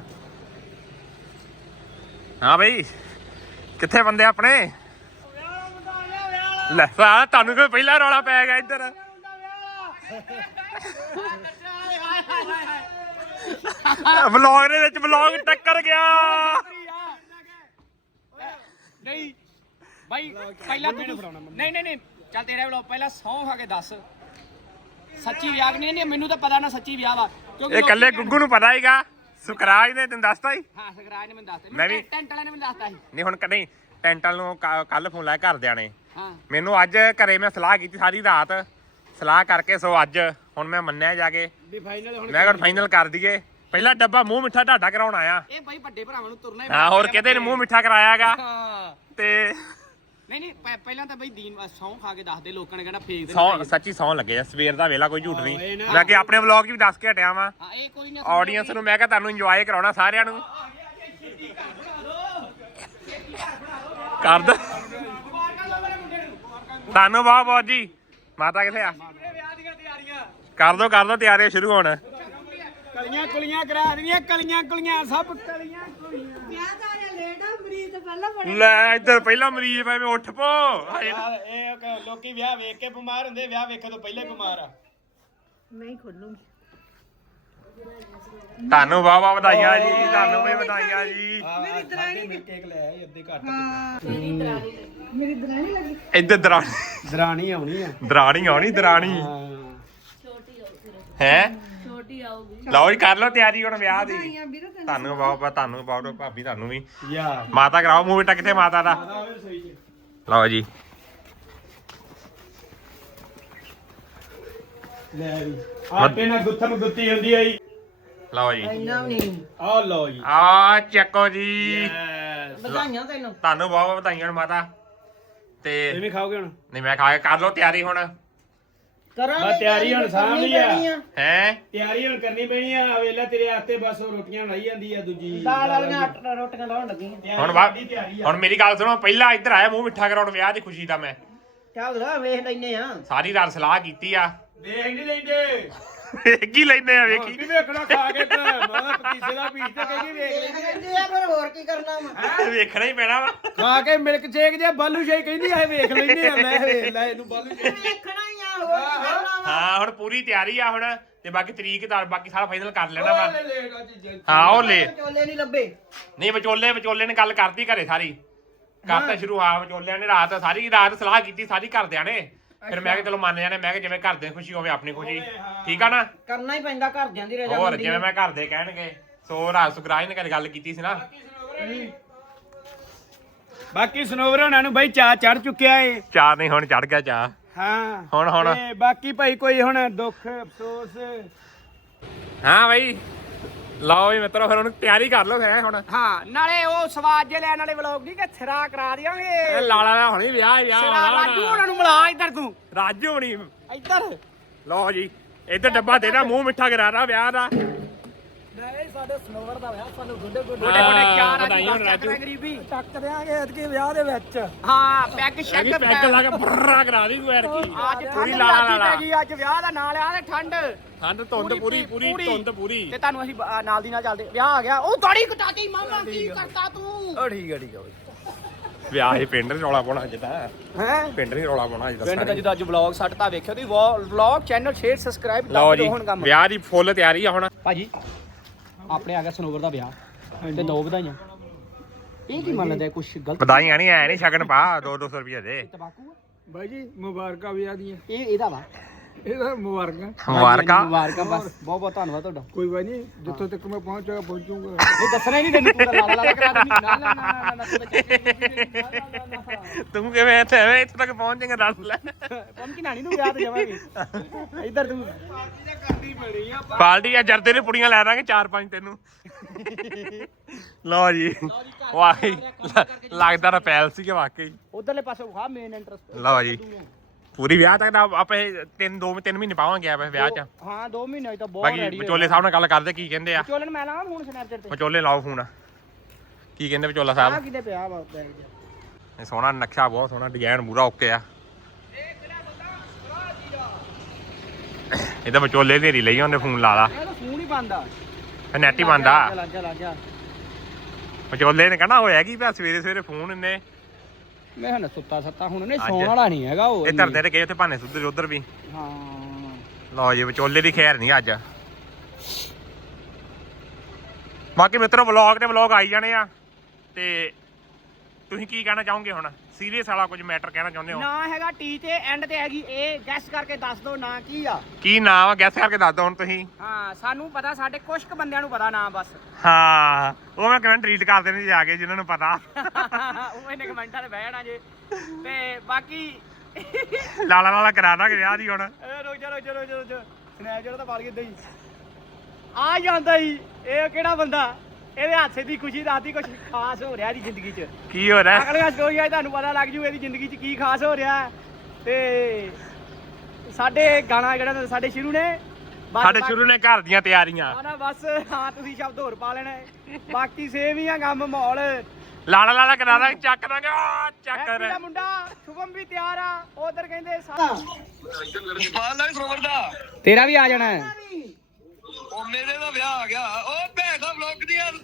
ਹਾਂ ਬਈ ਕਿੱਥੇ ਬੰਦੇ ਆਪਣੇ ਲੈ ਸਾਲਾ ਤੁਹਾਨੂੰ ਕੋਈ ਪਹਿਲਾਂ ਰੌਲਾ ਪੈ ਗਿਆ ਇੱਧਰ ਵਲੌਗ ਦੇ ਵਿੱਚ ਵਲੌਗ ਟੱਕਰ ਗਿਆ
ਨਹੀਂ ਬਾਈ ਪਹਿਲਾਂ ਨਹੀਂ ਚੱਲ ਤੇਰੇ ਵੱਲੋਂ ਪਹਿਲਾਂ ਸਹੁੰ ਖਾ ਕੇ ਦੱਸ ਸੱਚੀ ਵਿਆਹ ਕਿ ਨਹੀਂ ਮੈਨੂੰ ਤਾਂ ਪਤਾ ਨਾ ਸੱਚੀ ਵਿਆਹ ਵਾ
ਇਹ ਕੱਲੇ ਗੁੱਗੂ ਨੂੰ ਪਤਾ ਹੀਗਾ ਸੁਕਰਾਜ ਨੇ ਤੈਨੂੰ ਦੱਸਤਾ ਹੀ
ਹਾਂ ਸਗਰਾਜ ਨੇ ਮੈਨੂੰ ਦੱਸਤਾ
ਮੈਂ ਵੀ
ਟੈਂਟ ਵਾਲੇ ਨੇ ਮੈਨੂੰ ਦੱਸਤਾ ਸੀ
ਨਹੀਂ ਹੁਣ ਨਹੀਂ ਟੈਂਟਲ ਨੂੰ ਕੱਲ ਫੋਨ ਲਾਇਆ ਘਰਦਿਆਂ ਨੇ
ਹਾਂ
ਮੈਨੂੰ ਅੱਜ ਘਰੇ ਮੈਂ ਸਲਾਹ ਕੀਤੀ ਸਾਰੀ ਰਾਤ ਸਲਾਹ ਕਰਕੇ ਸੋ ਅੱਜ ਹੁਣ ਮੈਂ ਮੰਨਿਆ ਜਾ ਕੇ
ਵੀ ਫਾਈਨਲ ਹੁਣ
ਮੈਂ ਕਿਹਾ ਫਾਈਨਲ ਕਰ ਦਈਏ ਪਹਿਲਾ ਡੱਬਾ ਮੂੰਹ ਮਿੱਠਾ ਢਾਡਾ ਕਰਾਉਣ ਆਇਆ
ਇਹ ਬਾਈ ਵੱਡੇ ਭਰਾਵਾਂ ਨੂੰ ਤੁਰਨਾ ਹੀ
ਹਾਂ ਹੋਰ ਕਿਤੇ ਨੇ ਮੂੰਹ ਮਿੱਠਾ ਕਰਾਇਆਗਾ
ਹਾਂ
ਤੇ
ਨਹੀਂ ਪਹਿਲਾਂ ਤਾਂ ਬਈ ਦੀਨ ਸਹੁੰ ਖਾ ਕੇ ਦੱਸਦੇ ਲੋਕਾਂ ਨੇ ਕਹਿਣਾ ਫੇਕ ਦੇ
ਸੌ ਸੱਚੀ ਸੌ ਲੱਗੇ ਆ ਸਵੇਰ ਦਾ ਵੇਲਾ ਕੋਈ ਝੂਠ ਨਹੀਂ ਮੈਂ ਕਿ ਆਪਣੇ ਵਲੌਗ 'ਚ ਵੀ ਦੱਸ ਕੇ ਹਟਿਆ ਵਾਂ
ਹਾਂ ਇਹ ਕੋਈ ਨਾ
ਆਡੀਅנס ਨੂੰ ਮੈਂ ਕਿਹਾ ਤੁਹਾਨੂੰ ਇੰਜੋਏ ਕਰਾਉਣਾ ਸਾਰਿਆਂ ਨੂੰ ਕਰ ਦੋ ਤੁਹਾਨੂੰ ਬਹੁਤ ਬਹੁਤ ਜੀ ਮਾਤਾ ਕਿੱਥੇ ਆ
ਵਿਆਹ ਦੀਆਂ ਤਿਆਰੀਆਂ
ਕਰ ਦੋ ਤਿਆਰੀਆਂ ਸ਼ੁਰੂ ਹੋਣ
ਕਲੀਆਂ ਕੁਲੀਆਂ ਕਰਾ ਦੇਣੀਆਂ ਕਲੀਆਂ ਕੁਲੀਆਂ ਸਭ ਕਲੀਆਂ ਕੁਲੀਆਂ
ਵਿਆਹ ਤਾਂ ਲੇਟ ਆ ਮਰੀਜ਼ ਪਹਿਲਾਂ
ਲੈ ਇੱਧਰ ਪਹਿਲਾਂ ਮਰੀਜ਼ ਪਏ ਵੇ ਉੱਠ ਪੋ
ਇਹ ਲੋਕੀ ਵਿਆਹ ਵੇਖ ਕੇ ਬਿਮਾਰ ਹੁੰਦੇ ਵਿਆਹ ਵੇਖਣ ਤੋਂ ਪਹਿਲਾਂ ਹੀ ਬਿਮਾਰ ਆ
ਨਹੀਂ ਖੋਲੂਗੀ
ਤੁਹਾਨੂੰ ਵਾਹ ਵਾਹ ਵਧਾਈਆਂ ਜੀ ਤੁਹਾਨੂੰ ਵੀ ਵਧਾਈਆਂ ਜੀ
ਮੇਰੀ ਦਰਾਣੀ ਨੇ ਕੇਕ ਲੈ ਆਈ ਅੱਧੇ ਘੱਟ
ਮੇਰੀ ਦਰਾਣੀ ਲੱਗੀ
ਇੱਧਰ ਦਰਾਣੀ
ਦਰਾਣੀ ਆਉਣੀ ਆ
ਦਰਾਣੀ ਆਉਣੀ ਦਰਾਣੀ ਹੈ
ਛੋਟੀ ਆਊਗੀ
ਲਓ ਜੀ ਕਰ ਲਓ ਤਿਆਰੀ ਹੁਣ ਵਿਆਹ ਦੀ ਤੁਹਾਨੂੰ ਬਹੁਤ ਭਾਬੀ ਤੁਹਾਨੂੰ ਵੀ
ਯਾ
ਮਾਤਾ ਕਰਾਓ ਮੂੰਹ ਮਿੱਠਾ ਕਿੱਥੇ ਮਾਤਾ ਦਾ ਲਓ ਜੀ
ਲੈ ਵੀ ਆਟੇ ਨਾਲ ਗੁੱਥਮ ਗੁੱਤੀ ਹੁੰਦੀ ਆਈ
ਲਓ ਜੀ
ਆ ਲਓ ਜੀ
ਆ ਚੱਕੋ ਜੀ
ਵਧਾਈਆਂ ਤੈਨੂੰ
ਤੁਹਾਨੂੰ ਬਹੁਤ ਵਧਾਈਆਂ ਮਾਤਾ ਤੇ
ਐਵੇਂ ਖਾਓਗੇ ਹੁਣ
ਨਹੀਂ ਮੈਂ ਖਾ ਕੇ ਕਰ ਲਓ ਤਿਆਰੀ ਹੁਣ
ਕਰਾਂਗੇ
ਬਸ ਤਿਆਰੀ ਹੁਣ ਸਾਂਭ ਲਈ ਆ
ਹੈ
ਤਿਆਰੀ ਹੁਣ ਕਰਨੀ ਪੈਣੀ ਆ ਵੇਲਾ ਤੇਰੇ ਆਤੇ ਬਸ ਉਹ ਰੋਟੀਆਂ ਲਾਈ ਜਾਂਦੀ ਆ ਦੂਜੀ
ਦਾਲ ਵਾਲੀਆਂ ਰੋਟੀਆਂ ਲਾਉਣ ਲੱਗੀਆਂ
ਹੁਣ ਹੁਣ ਮੇਰੀ ਗੱਲ ਸੁਣੋ ਪਹਿਲਾਂ ਇੱਧਰ ਆਇਆ ਮੂੰਹ ਮਿੱਠਾ ਕਰਾਉਣ ਵਿਆਹ ਦੀ ਖੁਸ਼ੀ ਦਾ ਮੈਂ
ਚੱਲ ਵੇਖ ਲੈਨੇ ਆ
ਸਾਰੀ ਰਾਤ ਸਲਾਹ ਕੀਤੀ ਆ
ਵੇਖ ਨਹੀਂ ਲੈਂਦੇ
ਕੀ ਲੈਨੇ ਆ ਵੇਖੀ
ਵੀ ਵੇਖਣਾ ਖਾ ਕੇ ਤਾਂ ਮਾਂ ਪਤੀਸੇ ਦਾ ਪੀਸ ਤੇ ਕਹਿੰਦੀ ਵੇਖ
ਕਹਿੰਦੇ ਆ ਫਿਰ ਹੋਰ ਕੀ ਕਰਨਾ ਵਾ
ਵੇਖਣਾ ਹੀ ਪੈਣਾ ਵਾ
ਖਾ ਕੇ ਮਿਲਕ ਸ਼ੇਕ ਜੇ ਬਾਲੂ ਸ਼ੇਕ ਕਹਿੰਦੀ ਆ ਵੇਖ ਲੈਂਦੇ ਆ ਲੈ ਵੇਖ ਲੈ ਇਹਨੂੰ ਬਾਲੂ ਸ਼ੇਕ
ਵੇਖਣਾ ਹੀ ਆ ਹੋਰ ਕੀ ਕਰਨਾ ਵਾ
ਹਾਂ ਹੁਣ ਪੂਰੀ ਤਿਆਰੀ ਆ ਹੁਣ ਤੇ ਬਾਕੀ ਤਰੀਕ ਦਾ ਬਾਕੀ ਸਾਰਾ ਫਾਈਨਲ ਕਰ ਲੈਣਾ ਵਾ
ਲੇਗਾ ਚੀਜ਼ਾਂ
ਹਾਂ ਉਹ ਲੈ
ਚੋਲੇ ਨਹੀਂ ਲੱਭੇ
ਨਹੀਂ ਵਿਚੋਲੇ ਨੇ ਗੱਲ ਕਰਤੀ ਘਰੇ ਸਾਰੀ ਕਰਤਾ ਸ਼ੁਰੂ ਹਾਂ ਵਿਚੋਲਿਆਂ ਨੇ ਰਾਤ ਸਾਰੀ ਰਾਤ ਸਲਾਹ ਕੀਤੀ ਸਾਰੀ ਘਰਦਿਆਂ ਨੇ ਫਿਰ ਮੈਂ ਕਿਹਾ ਚਲੋ ਮੰਨ ਜਾਣੇ ਮੈਂ ਕਿਹਾ ਜਿਵੇਂ ਘਰਦੇ ਖੁਸ਼ੀ ਹੋਵੇ ਆਪਣੀ ਖੁਸ਼ੀ ਠੀਕ ਆ ਨਾ
ਕਰਨਾ ਹੀ ਪੈਂਦਾ ਘਰਦਿਆਂ ਦੀ ਰਜ਼ਾ
ਹੋਰ ਜਿਵੇਂ ਮੈਂ ਘਰਦੇ ਕਹਿਣਗੇ ਸੋ ਰਾਤ ਸੁਖਰਾਜ ਨੇ ਗੱਲ ਕੀਤੀ ਸੀ ਨਾ
ਬਾਕੀ ਸਨੋਵਰ ਹੋਣਾ ਨੂੰ ਬਾਈ ਚਾਹ ਚੜ ਚੁੱਕਿਆ ਏ
ਚਾਹ ਨਹੀਂ ਹੁਣ ਚੜ ਗਿਆ ਚਾਹ
ਹਾਂ
ਹੁਣ
ਤੇ ਬਾਕੀ ਭਾਈ ਕੋਈ ਹੁਣ ਦੁੱਖ ਅਫਸੋਸ
ਹਾਂ ਬਾਈ ਲਓ ਵੀ ਮਿੱਤਰੋ ਫਿਰ ਹੁਣ ਤਿਆਰੀ ਕਰ ਲਓ ਫਿਰ ਹੁਣ
ਹਾਂ ਨਾਲੇ ਉਹ ਸਵਾਦ ਜੇ ਲੈਣ ਵਾਲੇ ਵਲੌਗ ਨਹੀਂ ਕਿ ਸਿਰਾ ਕਰਾ ਦਿਆਂਗੇ
ਇਹ ਲਾਲਾ ਦਾ ਹੁਣੀ ਵਿਆਹ
ਸਿਰਾ
ਹੋਣਾ
ਰਾਜੂ ਉਹਨਾਂ ਨੂੰ ਮਿਲਾ ਇੱਧਰ ਤੂੰ
ਰਾਜੂ ਹੋਣੀ
ਇੱਧਰ
ਲਓ ਜੀ ਇੱਧਰ ਡੱਬਾ ਦੇਣਾ ਮੂੰਹ ਮਿੱਠਾ ਕਰਾਣਾ ਵਿਆਹ ਦਾ
ਨਹੀਂ ਸਾਡੇ ਸਨੋਵਰ ਦਾ ਵਿਆਹ ਸਾਨੂੰ ਗੁੱਡੇ
ਗੋਡੇ ਗੋਡੇ ਚਾਰ
ਵਧਾਈਆਂ ਹੋਣ ਰਾਜੂ
ਗਰੀਬੀ
ਚੱਕ ਦੇਾਂਗੇ ਐਤਕੀ ਵਿਆਹ ਦੇ ਵਿੱਚ
ਹਾਂ ਪੈਗ ਸ਼ੈਗ
ਪੈਗ ਲਾ ਕੇ ਬੁਰਰਾ ਕਰਾ ਦੀ ਤੂੰ ਐਰਕੀ
ਅੱਜ
ਪੂਰੀ
ਠੰਡ
ਲਾਲਾ
ਲੱਗੀ
ਲਾਲਾ
ਪੈ ਗਈ ਅੱਜ ਵਿਆਹ ਦਾ ਨਾਲ ਆ ਤੇ ਠੰਡ
ਠੰਡ ਧੁੰਦ ਪੂਰੀ ਧੁੰਦ ਪੂਰੀ
ਤੇ ਤੁਹਾਨੂੰ ਅਸੀਂ ਨਾਲ ਦੀ ਨਾਲ ਚੱਲਦੇ ਵਿਆਹ ਆ ਗਿਆ ਉਹ ਦਾੜੀ ਕਟਾਤੀ ਮਾਮਾ ਕੀ ਕਰਤਾ ਤੂੰ
ਉਹ ਠੀਕ ਆ
ਵਿਆਹ ਹੀ ਪਿੰਡ ਰੌਲਾ ਪਾਉਣਾ ਅੱਜ ਤਾਂ
ਹੈ
ਪਿੰਡ ਨਹੀਂ ਰੌਲਾ ਪਾਉਣਾ ਅੱਜ
ਪਿੰਡ ਦਾ
ਦੱਸਾਂਗੇ
ਜਦੋਂ ਅੱਜ ਵਲੌਗ ਸੱਟ ਤਾਂ ਵੇਖਿਓ ਤੁਸੀਂ ਵਲੌਗ ਚੈਨਲ ਸ਼ੇਅਰ ਸਬਸਕ੍ਰਾਈਬ
ਲਓ ਜੀ ਵਿਆਹ ਦੀ ਫੁੱਲ ਤਿਆਰੀ ਆ ਹੁਣ
ਭਾਜੀ ਆਪਣੇ ਆ ਗਿਆ ਸਨੋਵਰ ਦਾ ਵਿਆਹ ਤੇ ਦੋ ਵਧਾਈਆਂ ਇਹ ਕੀ ਮੰਨਦੇ ਕੁਝ ਗਲਤ
ਵਧਾਈਆਂ ਨਹੀਂ ਐ ਨਹੀਂ ਸ਼ਗਨ ਪਾ 200 ਰੁਪਏ ਦੇ
ਤਬਾਕੂ
ਬਾਈ ਜੀ ਮੁਬਾਰਕਾਂ ਵਿਆਹ ਦੀਆਂ
ਇਹ ਇਹਦਾ ਵਾ
ਇਹਦਾ ਮੁਬਾਰਕਾਂ
ਮੁਬਾਰਕਾਂ
ਮੁਬਾਰਕਾਂ ਬਸ ਬਹੁਤ ਬਹੁਤ ਧੰਨਵਾਦ ਤੁਹਾਡਾ
ਕੋਈ ਬਾਤ ਨਹੀਂ ਜਿੱਥੋਂ ਤੱਕ ਮੈਂ ਪਹੁੰਚਾਂਗਾ ਪਹੁੰਚੂਗਾ
ਇਹ ਦੱਸਣਾ ਹੀ ਨਹੀਂ ਤੈਨੂੰ ਤੂੰ ਤਾਂ ਲਾ ਕਰਾ ਦਿੰਦੀ ਨਾ ਨਾ ਨਾ ਨਾ ਤੂੰ ਤਾਂ
ਤੂੰ ਕਿਵੇਂ ਇੱਥੇ ਤੱਕ ਪਹੁੰਚ ਜਾਏਗਾ ਦੱਸ ਲੈ
ਪੰਕੀ ਨਾਨੀ ਨੂੰ ਵਿਆਹ ਤੇ ਜਾਵਾਂਗੇ ਇੱਧਰ ਤੂੰ
ਪਾਰਟੀ ਆ ਜਰਦੇ ਨੇ ਪੁੜੀਆਂ ਲੈ ਦਾਂਗੇ 4-5 ਤੈਨੂੰ ਲਓ ਜੀ ਵਾਕਈ ਲੱਗਦਾ ਤਾਂ ਪੈਲ ਸੀ ਕਿ ਵਾਕਈ
ਉਧਰਲੇ ਪਾਸੇ ਵਿਖਾ ਮੇਨ ਇੰਟਰਸਟ
ਲਓ ਜੀ ਪੂਰੀ ਵਿਆਹ ਤੱਕ ਦਾ ਆਪਾਂ 2-3 ਮਹੀਨੇ ਪਾਵਾਂਗੇ ਆ ਵਿਆਹ 'ਚ।
ਹਾਂ 2 ਮਹੀਨੇ ਤਾਂ ਬਹੁਤ
ਬਾਕੀ
ਰੈਡੀ
ਵਿਚੋਲੇ ਸਾਹਿਬ ਨਾਲ ਗੱਲ ਕਰਦੇ ਕੀ ਕਹਿੰਦੇ ਆ।
ਵਿਚੋਲੇ ਨੂੰ ਮੈਂ ਲਾਵਾਂ ਫੋਨ ਸਨੈਪਚੈਟ ਤੇ।
ਵਿਚੋਲੇ ਲਾਓ ਫੋਨ, ਕੀ ਕਹਿੰਦੇ ਵਿਚੋਲਾ
ਆ
ਸਾਹਿਬ।
ਕਿਤੇ ਪਿਆ ਵਾ ਬੈਗ 'ਚ।
ਇਹ ਸੋਹਣਾ ਨਕਸ਼ਾ, ਬਹੁਤ ਸੋਹਣਾ ਡਿਜ਼ਾਈਨ, ਪੂਰਾ ਓਕੇ ਆ। ਇਹ ਤਾਂ ਵਿਚੋਲੇ ਢੇਰੀ ਲਈ ਉਹਨੇ ਫੋਨ ਲਾ ਲਾ,
ਇਹ ਤਾਂ ਫੋਨ ਹੀ ਬੰਦ ਆ।
ਫਿਰ ਨੈਟ ਹੀ ਬੰਦ ਆ।
ਲੱਗ ਜਾ
ਵਿਚੋਲੇ ਨੇ ਕਹਿਣਾ ਹੋਇਆ ਕੀ ਪਿਆ ਸਵੇਰੇ ਸਵੇਰੇ ਫੋਨ ਇਹਨੇ।
ਮੈਂ ਹਣ ਸੁੱਤਾ ਹੁਣ ਨਹੀਂ ਸੌਣ ਵਾਲਾ ਨਹੀਂ ਹੈਗਾ ਉਹ।
ਇਹ ਧਰਦੇ ਤੇ ਗਏ ਉੱਥੇ ਭਾਨੇ ਸੁਧਰ ਉਧਰ ਵੀ।
ਹਾਂ
ਲਓ ਜੀ ਵਿਚੋਲੇ ਦੀ ਖੈਰ ਨਹੀਂ ਅੱਜ। ਬਾਕੀ ਮਿੱਤਰੋ ਵਲੌਗ ਤੇ ਵਲੌਗ ਆਈ ਜਾਣੇ ਆ, ਤੇ ਤੁਸੀਂ ਕੀ ਕਹਿਣਾ ਚਾਹੋਗੇ ਹੁਣ? ਸੀਰੀਅਸ ਵਾਲਾ ਕੁਝ ਮੈਟਰ ਕਹਿਣਾ ਚਾਹੁੰਦੇ ਹੋ?
ਨਾ ਹੈਗਾ ਟੀ ਤੇ ਐਂਡ ਤੇ ਹੈਗੀ ਇਹ। ਗੈਸ ਕਰਕੇ ਦੱਸ ਦਿਓ ਨਾ ਕੀ ਆ।
ਕੀ ਨਾਮ ਆ? ਗੈਸ ਕਰਕੇ ਦੱਸ ਦਿਓ ਹੁਣ ਤੁਸੀਂ।
ਹਾਂ ਸਾਨੂੰ ਪਤਾ, ਸਾਡੇ ਕੁਝ ਕੁ ਬੰਦਿਆਂ ਨੂੰ ਪਤਾ ਨਾ ਬਸ।
ਹਾਂ ਉਹ ਮੈਂ ਕਮੈਂਟ ਰੀਡ ਕਰ ਦੇਣੇ ਜਾ ਕੇ ਜਿਨ੍ਹਾਂ ਨੂੰ ਪਤਾ।
ਉਹ ਇਹਨੇ ਕਮੈਂਟਾਂ ਤੇ ਬਹਿ ਜਾਣਾ ਜੇ। ਤੇ ਬਾਕੀ
ਲਾਲਾ ਲਾਲਾ ਕਰਾ ਦਾਂਗੇ ਵਿਆਹ ਦੀ ਹੁਣ।
ਰੁਕ ਜਾ ਸਨੈਪਚੈਟ ਤਾਂ ਪਾ ਲਈ ਇਦਾਂ ਹੀ ਆ ਜਾਂਦਾ ਹੀ। ਇਹ ਕਿਹੜਾ ਬੰਦਾ? ਇਹਦੇ ਹਾਸੇ ਦੀ ਖੁਸ਼ੀ ਦੱਸਦੀ ਕੁਝ ਖਾਸ ਹੋ ਰਿਹਾ ਇਹਦੀ ਜ਼ਿੰਦਗੀ 'ਚ।
ਕੀ ਹੋ ਰਿਹਾ?
ਅਗਲੀਆਂ ਸਟੋਰੀਆਂ ਤੁਹਾਨੂੰ ਪਤਾ ਲੱਗ ਜੂ ਇਹਦੀ ਜ਼ਿੰਦਗੀ 'ਚ ਕੀ ਖਾਸ ਹੋ ਰਿਹਾ। ਤੇ ਸਾਡੇ ਗਾਣਾ ਜਿਹੜਾ ਸਾਡੇ ਸ਼ੁਰੂ ਨੇ
ਸਾਡੇ ਸ਼ੁਰੂ ਨੇ ਘਰ ਦੀਆਂ ਤਿਆਰੀਆਂ।
ਨਾ ਬਸ ਹਾਂ ਤੁਸੀਂ ਸ਼ਬਦ ਹੋਰ ਪਾ ਲੈਣਾ। ਬਾਕੀ ਸੇਮ ਹੀ ਆ ਕੰਮ ਮਾਹੌਲ।
ਲਾਲਾ ਲਾਲਾ ਕਰਾ ਦਾਂਗੇ, ਚੱਕ ਦਾਂਗੇ। ਚੱਕ
ਹੈਪੀ ਦਾ ਮੁੰਡਾ ਸ਼ੁਭਮ ਵੀ ਤਿਆਰ ਆ। ਉਧਰ ਕਹਿੰਦੇ ਤੇਰਾ ਵੀ ਆ ਜਾਣਾ ਹੈ।
ਉਹ ਮੇਰੇ ਦਾ ਵਿਆਹ ਆ ਗਿਆ। ਉਹ ਭੈਣ ਦਾ ਵਲੌਗ ਦੀ ਯਾਰ।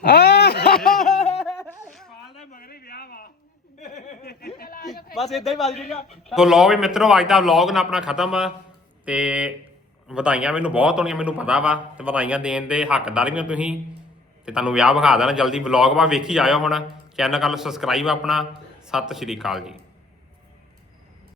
ਬਸ ਇਦਾਂ ਹੀ ਵੱਲ ਜੂਗਾ।
ਤੋ ਲਓ ਵੀ ਮਿੱਤਰੋ ਅੱਜ ਦਾ ਵਲੌਗ ਨਾ ਆਪਣਾ ਖਤਮ ਆ। ਤੇ ਵਧਾਈਆਂ ਮੈਨੂੰ ਬਹੁਤ ਹੋਣੀਆਂ, ਮੈਨੂੰ ਪਤਾ ਵਾ, ਤੇ ਵਧਾਈਆਂ ਦੇਣ ਦੇ ਹੱਕਦਾਰ ਵੀ ਹੋ ਤੁਸੀਂ। ਤੇ ਤੁਹਾਨੂੰ ਵਿਆਹ ਵਿਖਾ ਦੇਣਾ ਜਲਦੀ। ਵਲੌਗ ਵਾ ਵੇਖੀ ਜਾਇਓ ਹੁਣ। ਚੈਨਲ ਕਰ ਲਓ ਸਬਸਕ੍ਰਾਈਬ ਆਪਣਾ। ਸਤਿ ਸ਼੍ਰੀ ਅਕਾਲ ਜੀ।